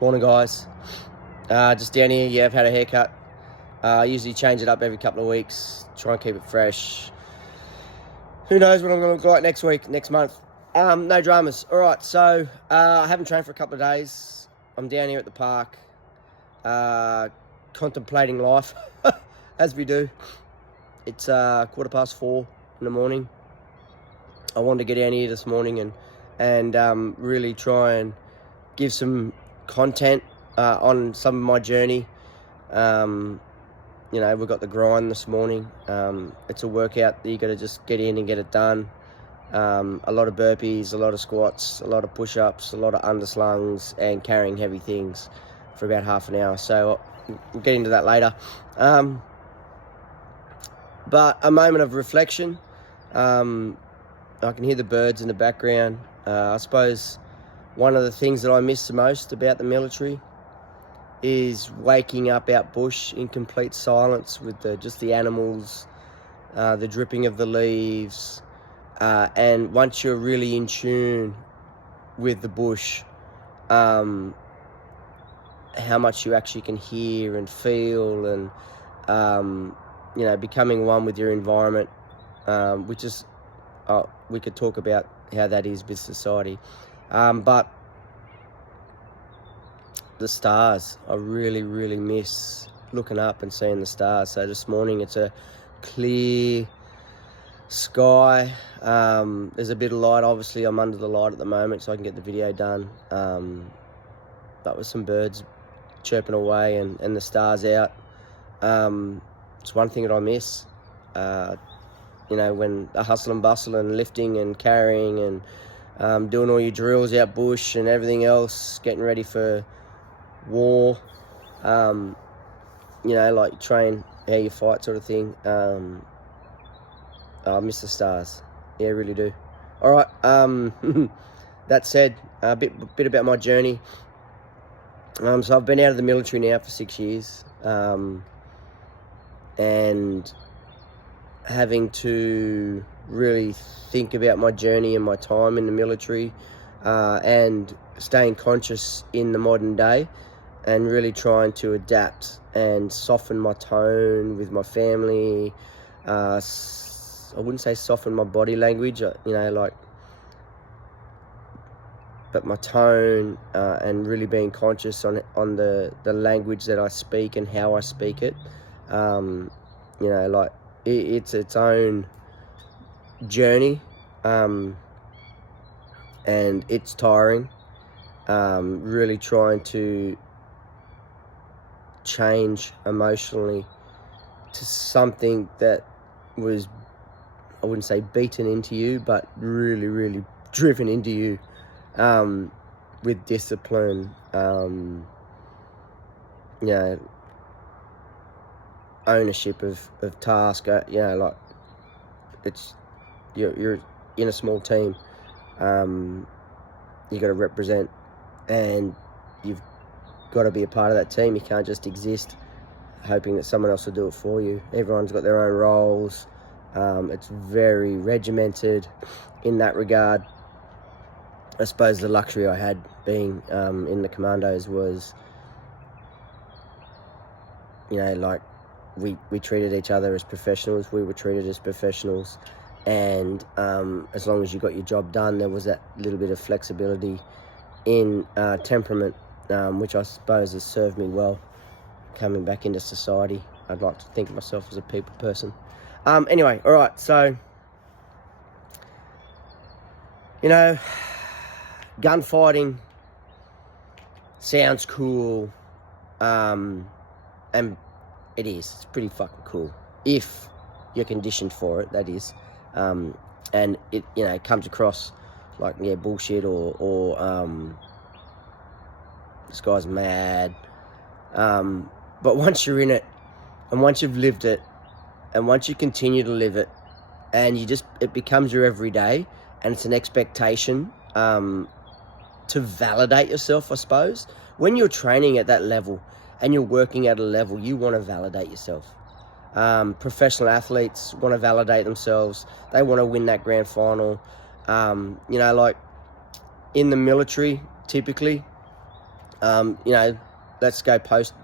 Morning, guys. Just down here. Yeah, I've had a haircut. I usually change it up every couple of weeks. Try and keep it fresh. Who knows what I'm going to look like next week, next month. No dramas. All right, so I haven't trained for a couple of days. I'm down here at the park, contemplating life, as we do. It's 4:15 in the morning. I wanted to get down here this morning and really try and give some content on some of my journey. We've got the grind this morning. It's a workout that you got to just get in and get it done. A lot of burpees, a lot of squats, a lot of push-ups, a lot of underslungs, and carrying heavy things for about half an hour. So we'll get into that later. But a moment of reflection. I can hear the birds in the background. I suppose one of the things that I miss the most about the military is waking up out bush in complete silence with just the animals, the dripping of the leaves, and once you're really in tune with the bush, how much you actually can hear and feel, and becoming one with your environment, which is we could talk about how that is with society, but the stars, I really, really miss looking up and seeing the stars. So this morning it's a clear sky. There's a bit of light. Obviously I'm under the light at the moment so I can get the video done. But with some birds chirping away and the stars out. It's one thing that I miss. When the hustle and bustle and lifting and carrying and doing all your drills out bush and everything else, getting ready for war, like train how you fight sort of thing. I miss the stars. Yeah, I really do. All right. That said, a bit about my journey. So I've been out of the military now for 6 years, and having to really think about my journey and my time in the military, and staying conscious in the modern day, and really trying to adapt and soften my tone with my family. I wouldn't say soften my body language, but my tone, and really being conscious on the language that I speak and how I speak it. It's its own journey, and it's tiring. Really trying to change emotionally to something that was, I wouldn't say beaten into you, but really, really driven into you, with discipline, ownership of task. It's you're in a small team. You got to represent, and you've got to be a part of that team. You can't just exist hoping that someone else will do it for you. Everyone's got their own roles. It's very regimented in that regard. I suppose the luxury I had being in the commandos was, we treated each other as professionals. We were treated as professionals, and as long as you got your job done, there was that little bit of flexibility in temperament, which I suppose has served me well coming back into society. I'd like to think of myself as a people person. Anyway, all right, so gunfighting sounds cool, and it is. It's pretty fucking cool if you're conditioned for it. That is, and it comes across like bullshit or this guy's mad. But once you're in it, and once you've lived it, and once you continue to live it, and it becomes your everyday, and it's an expectation to validate yourself, I suppose. When you're training at that level and you're working at a level, you want to validate yourself. Professional athletes want to validate themselves. They want to win that grand final. In the military, typically, You know, let's go post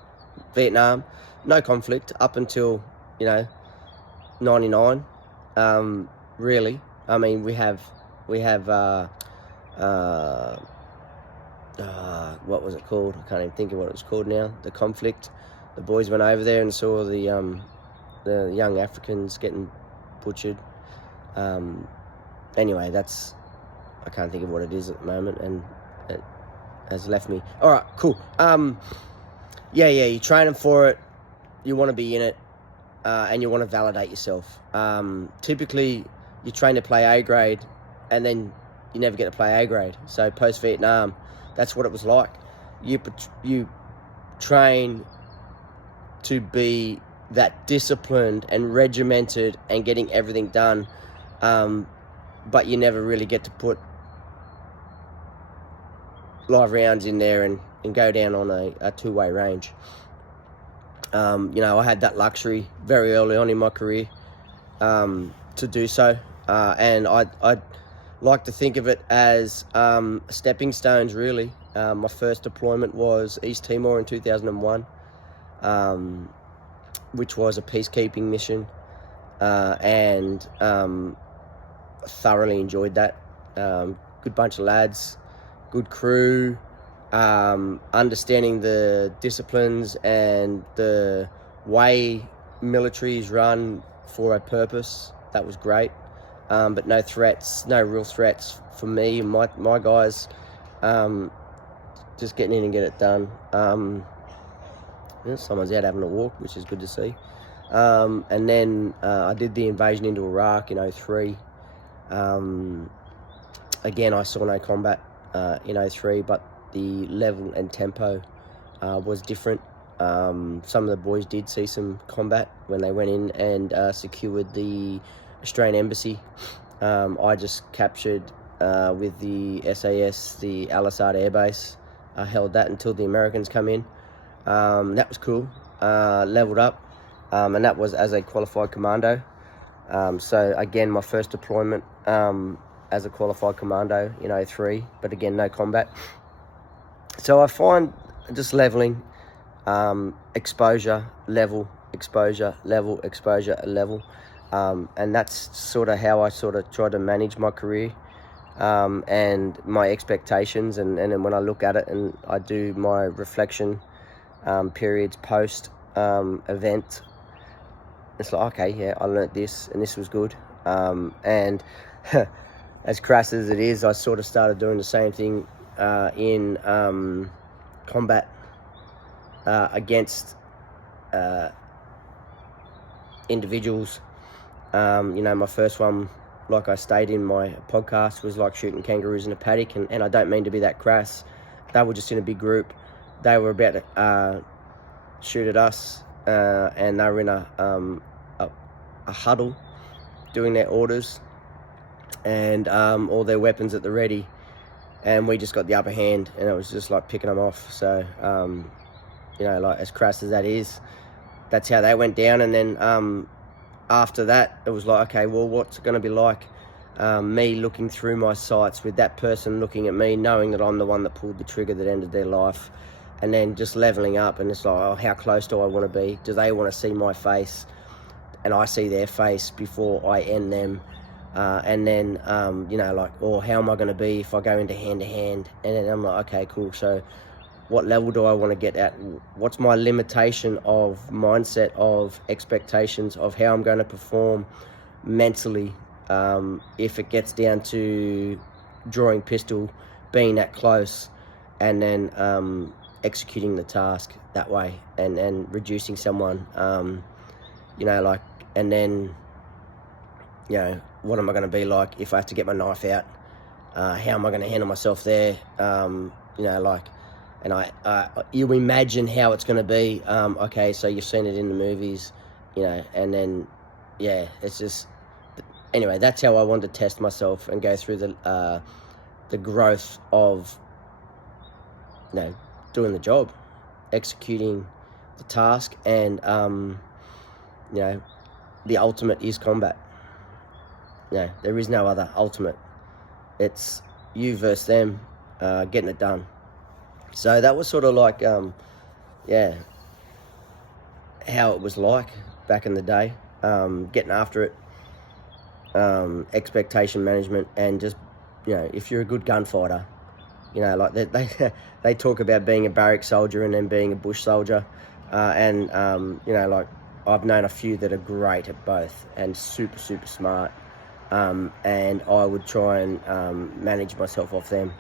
Vietnam, no conflict up until, you know, 99. Really, I mean, we have what was it called? I can't even think of what it was called now. The conflict. The boys went over there and saw the young Africans getting butchered. Anyway, I can't think of what it is at the moment, and it has left me. All right, cool. Yeah, you're training for it. You want to be in it, and you want to validate yourself. Typically, you train to play A grade, and then you never get to play A grade. So post-Vietnam, that's what it was like. You train to be that disciplined and regimented and getting everything done, but you never really get to put live rounds in there and go down on a two-way range. You know, I had that luxury very early on in my career to do so, and I like to think of it as stepping stones, really. My first deployment was East Timor in 2001, which was a peacekeeping mission, and thoroughly enjoyed that. Good bunch of lads, good crew, understanding the disciplines and the way military is run for a purpose. That was great, but no real threats for me and my guys. Just getting in and get it done. Someone's out having a walk, which is good to see. And then I did the invasion into Iraq in 2003. Again, I saw no combat in 2003, but the level and tempo was different. Some of the boys did see some combat when they went in and secured the Australian embassy. I just captured with the SAS the Al Asad Air Base. I held that until the Americans come in. That was cool. Leveled up, and that was as a qualified commando. So again, my first deployment as a qualified commando in 2003, but again, no combat. So I find just leveling, exposure, level, and that's sort of how I sort of try to manage my career. And my expectations, and then when I look at it and I do my reflection periods post event, it's like, okay, yeah, I learnt this and this was good, and as crass as it is, I sort of started doing the same thing in combat against individuals. You know, my first one, like I stated in my podcast, was like shooting kangaroos in a paddock, and I don't mean to be that crass. They were just in a big group. They were about to shoot at us, and they were in a huddle doing their orders, and all their weapons at the ready, and we just got the upper hand, and it was just like picking them off. So, you know, like as crass as that is, that's how they went down. And then after that, it was like, okay, well, what's it going to be like? Me looking through my sights with that person looking at me, knowing that I'm the one that pulled the trigger that ended their life, and then just leveling up, and it's like, oh, how close do I want to be? Do they want to see my face, and I see their face before I end them? And then, you know, like, oh, how am I going to be if I go into hand-to-hand? And then I'm like, okay, cool, so what level do I want to get at? What's my limitation of mindset, of expectations of how I'm going to perform mentally if it gets down to drawing pistol, being that close, and then executing the task that way, and reducing someone, you know, like, and then, you know, what am I going to be like if I have to get my knife out? How am I going to handle myself there? You know, like, and you imagine how it's going to be. Okay, so you've seen it in the movies, you know, and then, yeah, it's just, anyway, that's how I wanted to test myself and go through the growth of, you know, doing the job, executing the task, and, you know, the ultimate is combat. You know, there is no other ultimate. It's you versus them, getting it done. So that was sort of like, yeah, how it was like back in the day, getting after it, expectation management, and just, if you're a good gunfighter, like they talk about being a barrack soldier and then being a bush soldier, and like I've known a few that are great at both and super smart, and I would try and manage myself off them.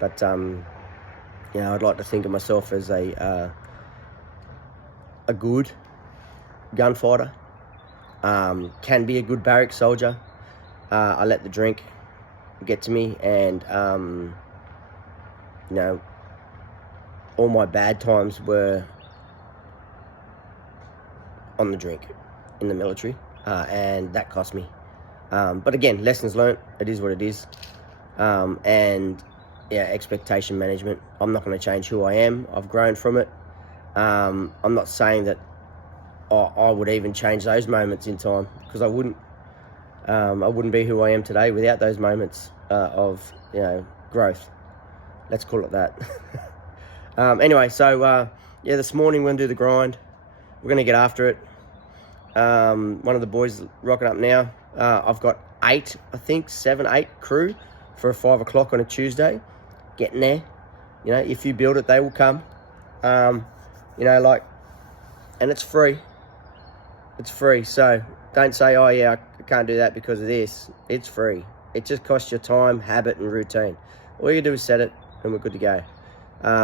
But I'd like to think of myself as a good gunfighter. Can be a good barrack soldier. I let the drink get to me, and all my bad times were on the drink in the military, and that cost me. But again, lessons learnt. It is what it is. And yeah, expectation management. I'm not going to change who I am. I've grown from it. I'm not saying that I would even change those moments in time, because I wouldn't. I wouldn't be who I am today without those moments of growth. Let's call it that. Anyway, so yeah, this morning we're gonna do the grind. We're gonna get after it. One of the boys rocking up now. I've got 7, 8 crew for a 5 o'clock on a Tuesday. Getting there. If you build it, they will come. And it's free. It's free. So don't say, oh yeah, I can't do that because of this. It's free. It just costs your time, habit, and routine. All you do is set it, and we're good to go.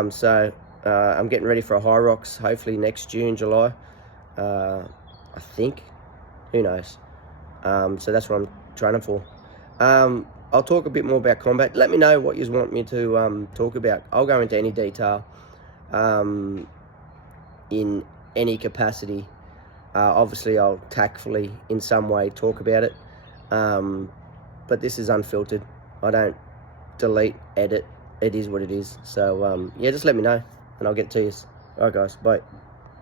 So I'm getting ready for a Hyrox, hopefully next June, July. I think. Who knows? So that's what I'm training for. I'll talk a bit more about combat. Let me know what you want me to talk about. I'll go into any detail in any capacity. Obviously, I'll tactfully, in some way, talk about it. But this is unfiltered. I don't delete, edit. It is what it is. So, yeah, just let me know, and I'll get to you. All right, guys. Bye.